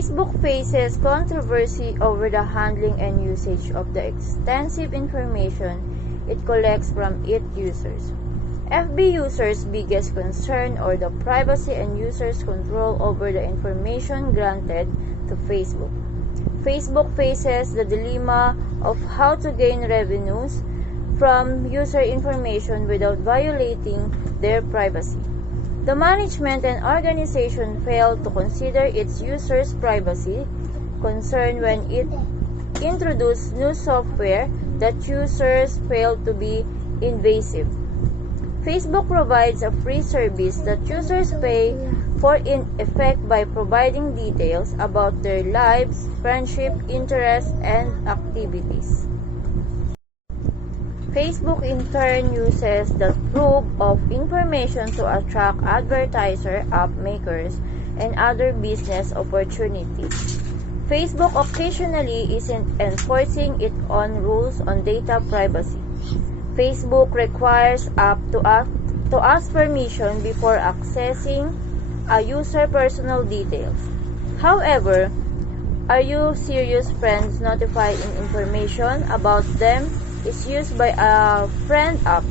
Facebook faces controversy over the handling and usage of the extensive information it collects from its users. FB users' biggest concern are the privacy and users' control over the information granted to Facebook. Facebook faces the dilemma of how to gain revenues from user information without violating their privacy. The management and organization failed to consider its users' privacy concern when it introduced new software that users failed to be invasive. Facebook provides a free service that users pay for in effect by providing details about their lives, friendship, interests, and activities. Facebook in turn uses the trove of information to attract advertiser, app makers, and other business opportunities. Facebook occasionally isn't enforcing its own rules on data privacy. Facebook requires apps to ask permission before accessing a user's personal details. However, are you serious friends notifying information about them is used by a friend app?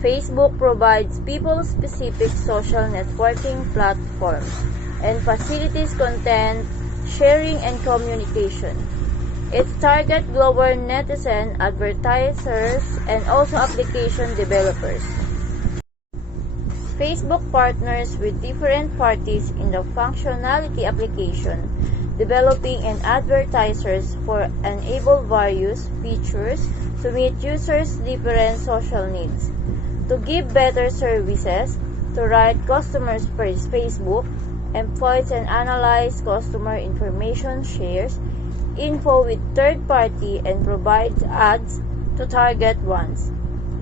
Facebook provides people-specific social networking platforms and facilitates content sharing and communication. Its target global netizen advertisers and also application developers. Facebook partners with different parties in the functionality application, developing and advertisers for enable various features to meet users' different social needs. To give better services, to write customers first, Facebook employs and analyzes customer information, shares info with third party, and provides ads to target ones.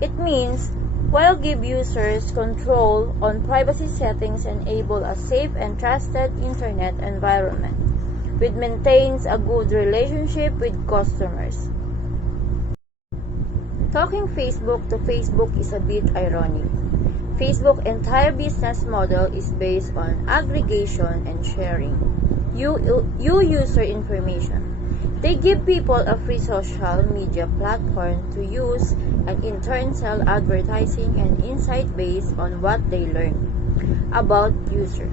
It means while give users control on privacy settings, enable a safe and trusted internet environment, which maintains a good relationship with customers. Talking Facebook to Facebook is a bit ironic. Facebook's entire business model is based on aggregation and sharing user information. They give people a free social media platform to use and in turn sell advertising and insight based on what they learn about user.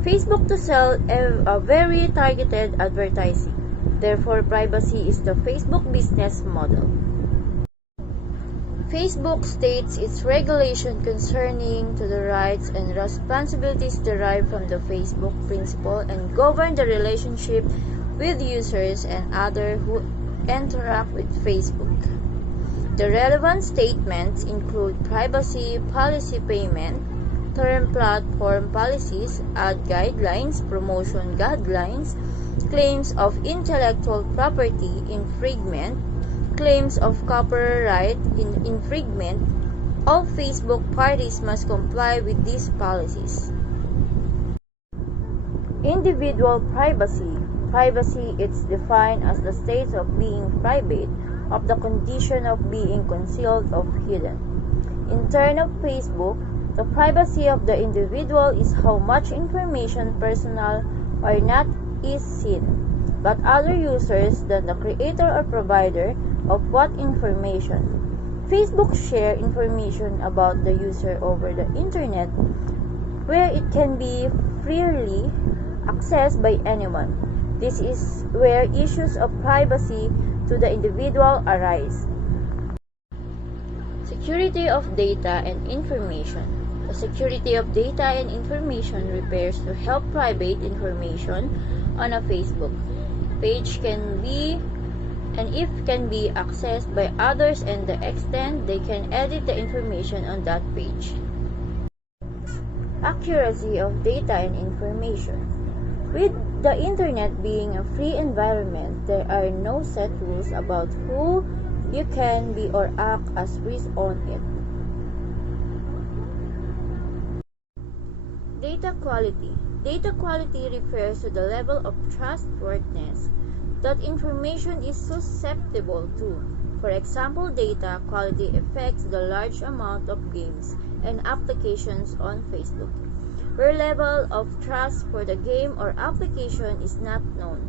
Facebook to sell a very targeted advertising. Therefore, privacy is the Facebook business model. Facebook states its regulation concerning to the rights and responsibilities derived from the Facebook principle and govern the relationship with users and others who interact with Facebook. The relevant statements include privacy policy, payment term, platform policies, ad guidelines, promotion guidelines, claims of intellectual property infringement, claims of copyright infringement. All Facebook parties must comply with these policies. Individual privacy. Privacy is defined as the state of being private, of the condition of being concealed or hidden. In turn of Facebook, the privacy of the individual is how much information, personal or not, is seen, but other users than the creator or provider of what information. Facebook share information about the user over the internet, where it can be freely accessed by anyone. This is where issues of privacy to the individual arise. Security of data and information. The security of data and information refers to help private information on a Facebook page can be accessed by others and the extent they can edit the information on that page. Accuracy of data and information. With the internet being a free environment, there are no set rules about who you can be or act as risk on it. Data quality. Data quality refers to the level of trustworthiness that information is susceptible to. For example, data quality affects the large amount of games and applications on Facebook, where level of trust for the game or application is not known.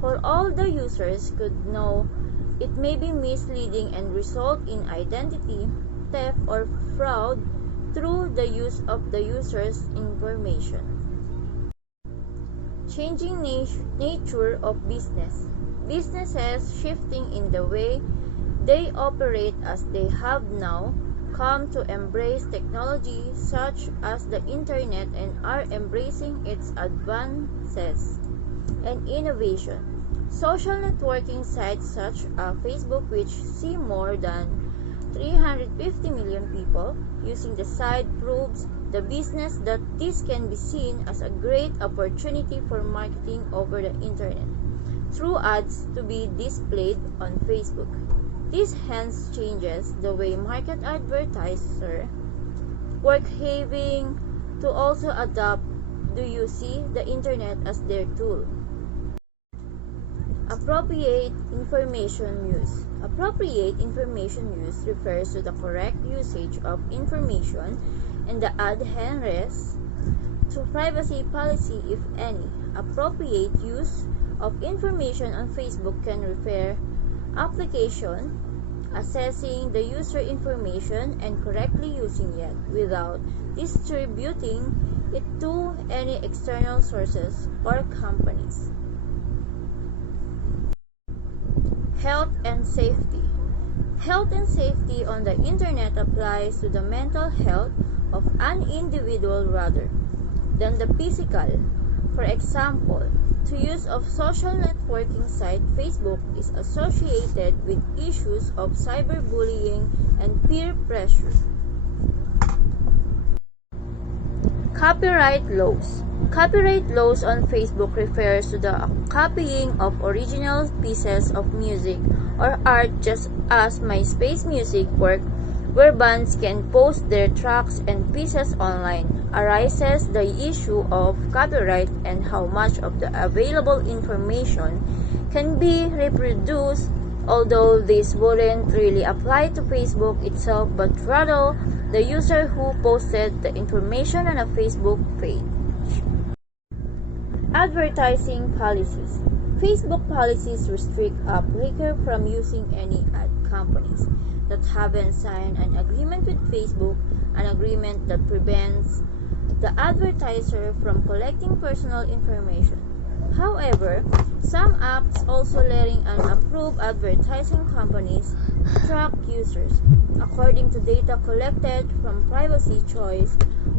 For all the users could know, it may be misleading and result in identity theft or fraud through the use of the user's information. Changing nature of business. Businesses shifting in the way they operate as they have now come to embrace technology such as the internet and are embracing its advances and innovation. Social networking sites such as Facebook, which see more than 350 million people using the site, proves the business that this can be seen as a great opportunity for marketing over the internet through ads to be displayed on Facebook. This hence changes the way market advertisers work, having to also adopt do you see the internet as their tool. Appropriate information use. Appropriate information use refers to the correct usage of information and the adherence to privacy policy, if any. Appropriate use of information on Facebook can refer application, assessing the user information and correctly using it without distributing it to any external sources or companies. Health and safety. Health and safety on the internet applies to the mental health of an individual rather than the physical. For example, the use of social networking site Facebook is associated with issues of cyberbullying and peer pressure. Copyright laws. Copyright laws on Facebook refers to the copying of original pieces of music or art, just as MySpace Music work, where bands can post their tracks and pieces online. Arises the issue of copyright and how much of the available information can be reproduced, although this wouldn't really apply to Facebook itself, but rather the user who posted the information on a Facebook page. Advertising policies. Facebook policies restrict applicants from using any ad companies that haven't signed an agreement with Facebook, an agreement that prevents the advertiser from collecting personal information. However, some apps also letting unapproved advertising companies track users. According to data collected from Privacy Choice,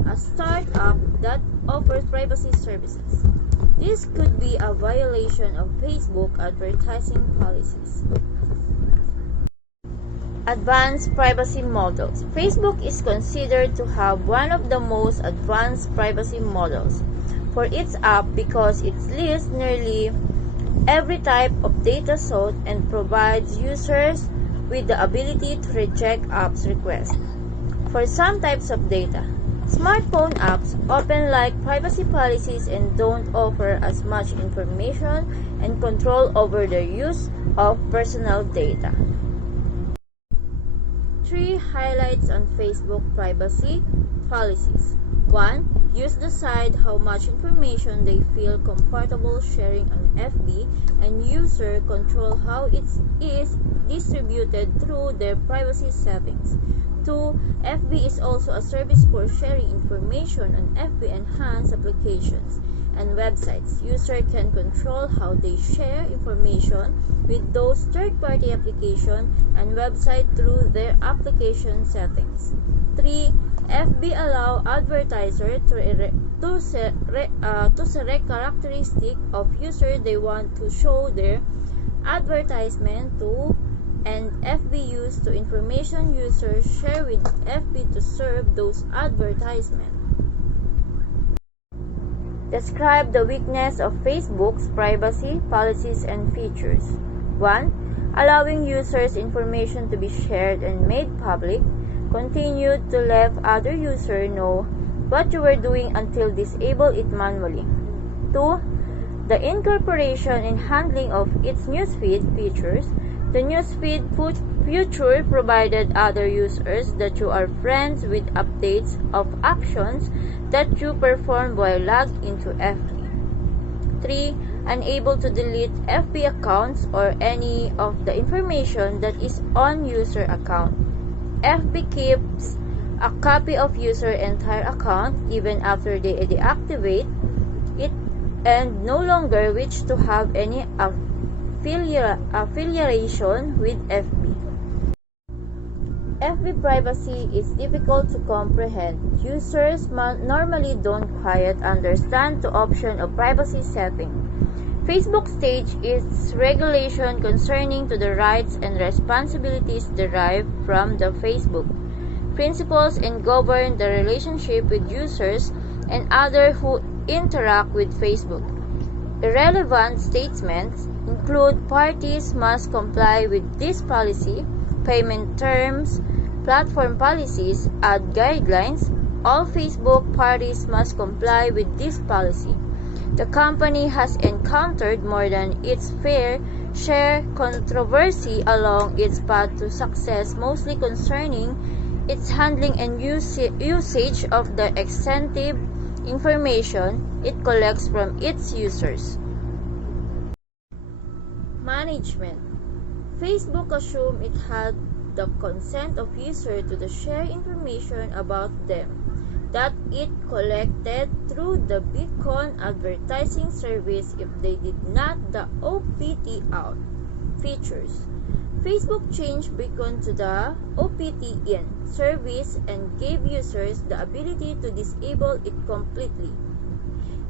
a startup that offers privacy services, this could be a violation of Facebook advertising policies. Advanced privacy models. Facebook is considered to have one of the most advanced privacy models for its app because it lists nearly every type of data sought and provides users with the ability to reject apps requests. For some types of data, smartphone apps often lack privacy policies and don't offer as much information and control over the use of personal data. 3 highlights on Facebook privacy policies. 1. Use decide how much information they feel comfortable sharing on FB, and user control how it is distributed through their privacy settings. 2. FB is also a service for sharing information on FB enhanced applications and websites. User can control how they share information with those third-party applications and websites through their application settings. 3. FB allow advertisers to select characteristics of user they want to show their advertisement to, and FB use to information users share with FB to serve those advertisements. Describe the weakness of Facebook's privacy policies and features. 1. Allowing users' information to be shared and made public. Continued to let other users know what you were doing until disable it manually. 2. The incorporation and handling of its newsfeed features. The newsfeed feature provided other users that you are friends with updates of actions that you perform while logged into FB. 3. Unable to delete FB accounts or any of the information that is on user account. FB keeps a copy of user entire account even after they deactivate it and no longer wish to have any affiliation with FB. FB privacy is difficult to comprehend. Users normally don't quite understand the option of privacy setting. Facebook states its regulation concerning to the rights and responsibilities derived from the Facebook principles and govern the relationship with users and others who interact with Facebook. Irrelevant statements include parties must comply with this policy, payment terms, platform policies, ad guidelines. All Facebook parties must comply with this policy. The company has encountered more than its fair share controversy along its path to success, mostly concerning its handling and usage of the extensive information it collects from its users. Management. Facebook assumed it had the consent of users to share information about them that it collected through the beacon advertising service if they did not the opt-out features. Facebook changed beacon to the opt-in service and gave users the ability to disable it completely.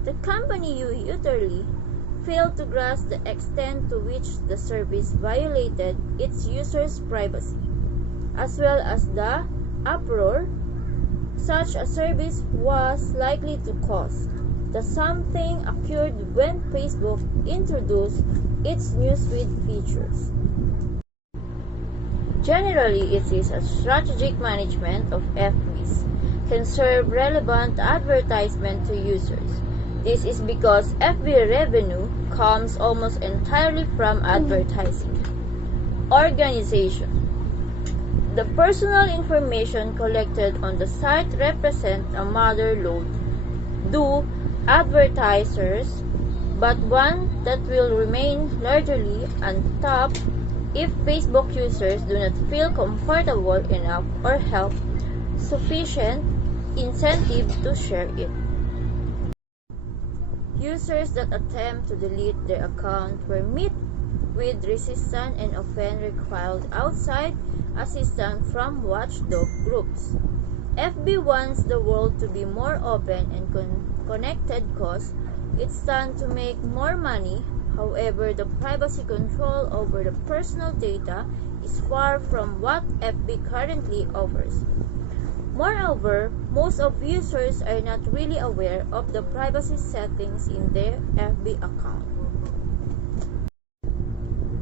The company utterly failed to grasp the extent to which the service violated its users' privacy, as well as the uproar such a service was likely to cause. The something occurred when Facebook introduced its newsfeed features. Generally, it is a strategic management of FBs can serve relevant advertisement to users. This is because FB revenue comes almost entirely from advertising. Organization. The personal information collected on the site represents a mother lode to advertisers, but one that will remain largely untapped if Facebook users do not feel comfortable enough or have sufficient incentive to share it. Users that attempt to delete their account were met with resistance and often required outside assistance from watchdog groups. FB wants the world to be more open and connected because it stands to make more money. However, the privacy control over the personal data is far from what FB currently offers. Moreover, most of users are not really aware of the privacy settings in their FB account.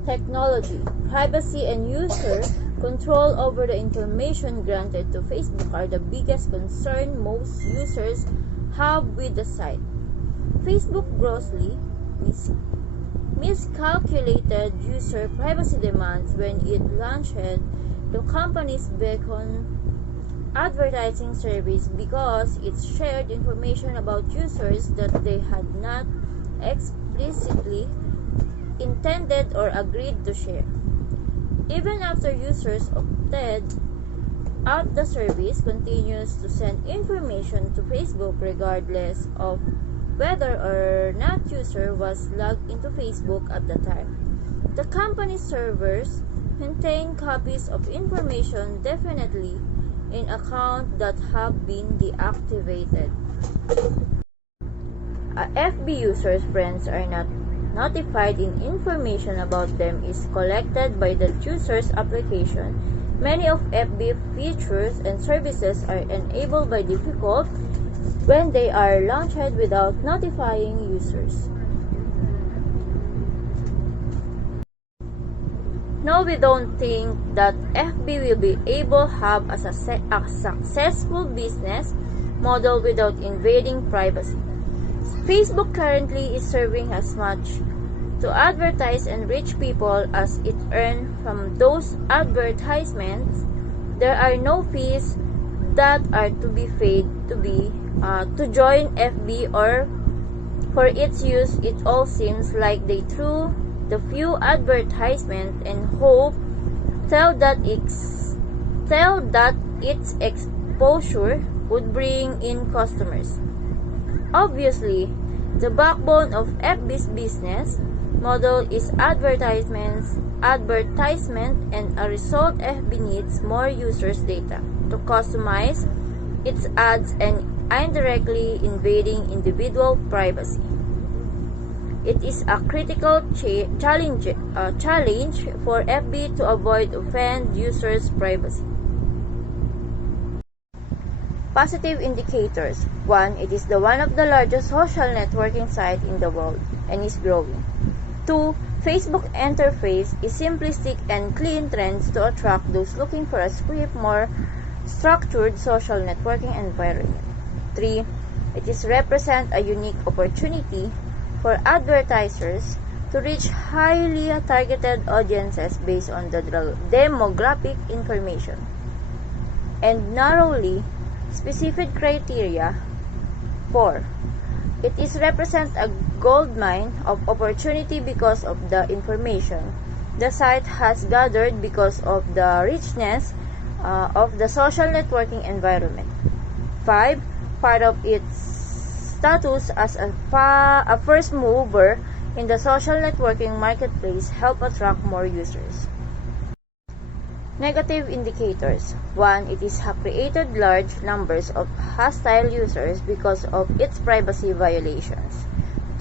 Technology, privacy, and user control over the information granted to Facebook are the biggest concern most users have with the site. Facebook grossly miscalculated user privacy demands when it launched the company's beacon advertising service because it shared information about users that they had not explicitly intended or agreed to share. Even after users opted out, the service continues to send information to Facebook regardless of whether or not user was logged into Facebook at the time. The company's servers maintain copies of information definitely in accounts that have been deactivated. FB users' friends are not notified in information about them is collected by the user's application. Many of FB features and services are enabled by default when they are launched without notifying users. No, we don't think that FB will be able to have a successful business model without invading privacy. Facebook currently is serving as much to advertise and reach people as it earns from those advertisements. There are no fees that are to be paid to join FB, or for its use. It all seems like they threw the few advertisements and hope tell that its exposure would bring in customers. Obviously, the backbone of FB's business model is advertisement, and a result, FB needs more users' data to customize its ads and indirectly invading individual privacy. It is a critical challenge for FB to avoid offend users' privacy. Positive indicators. 1. It is one of the largest social networking sites in the world and is growing. 2. Facebook interface is simplistic and clean, trends to attract those looking for a script, more structured social networking environment. 3. It is represent a unique opportunity for advertisers to reach highly targeted audiences based on the demographic information and narrowly specific criteria. 4. It is represent a goldmine of opportunity because of the information the site has gathered because of the richness of the social networking environment. 5. Part of its status as a first mover in the social networking marketplace help attract more users. Negative indicators. 1. It has created large numbers of hostile users because of its privacy violations.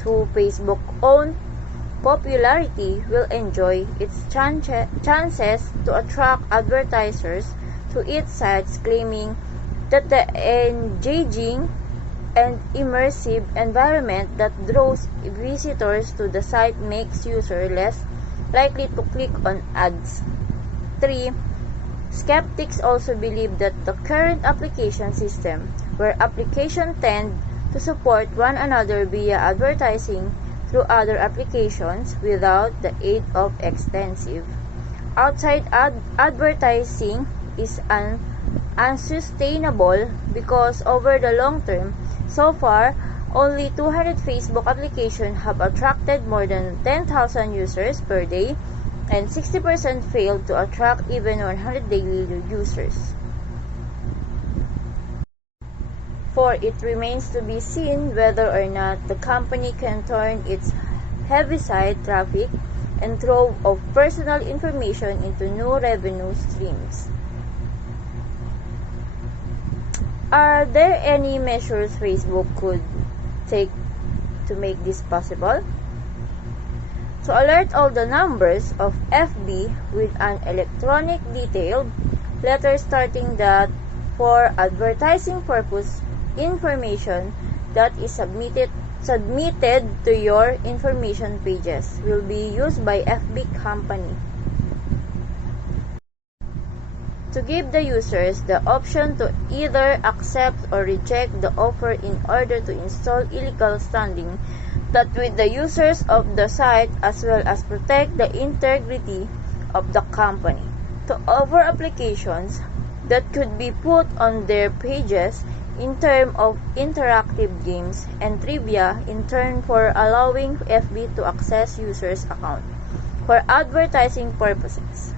2. Facebook's own popularity will enjoy its chances to attract advertisers to its sites, claiming that the engaging and immersive environment that draws visitors to the site makes users less likely to click on ads. 3. Skeptics also believe that the current application system, where applications tend to support one another via advertising through other applications without the aid of extensive outside advertising, is unsustainable because over the long term, so far, only 200 Facebook applications have attracted more than 10,000 users per day, and 60% failed to attract even 100 daily users. 4. It remains to be seen whether or not the company can turn its heaviside traffic and trove of personal information into new revenue streams. Are there any measures Facebook could take to make this possible? To alert all the numbers of FB with an electronic detailed letter stating that for advertising purpose, information that is submitted to your information pages will be used by FB company. To give the users the option to either accept or reject the offer in order to install illegal standing that with the users of the site, as well as protect the integrity of the company. To over applications that could be put on their pages in terms of interactive games and trivia in turn for allowing FB to access users' account for advertising purposes.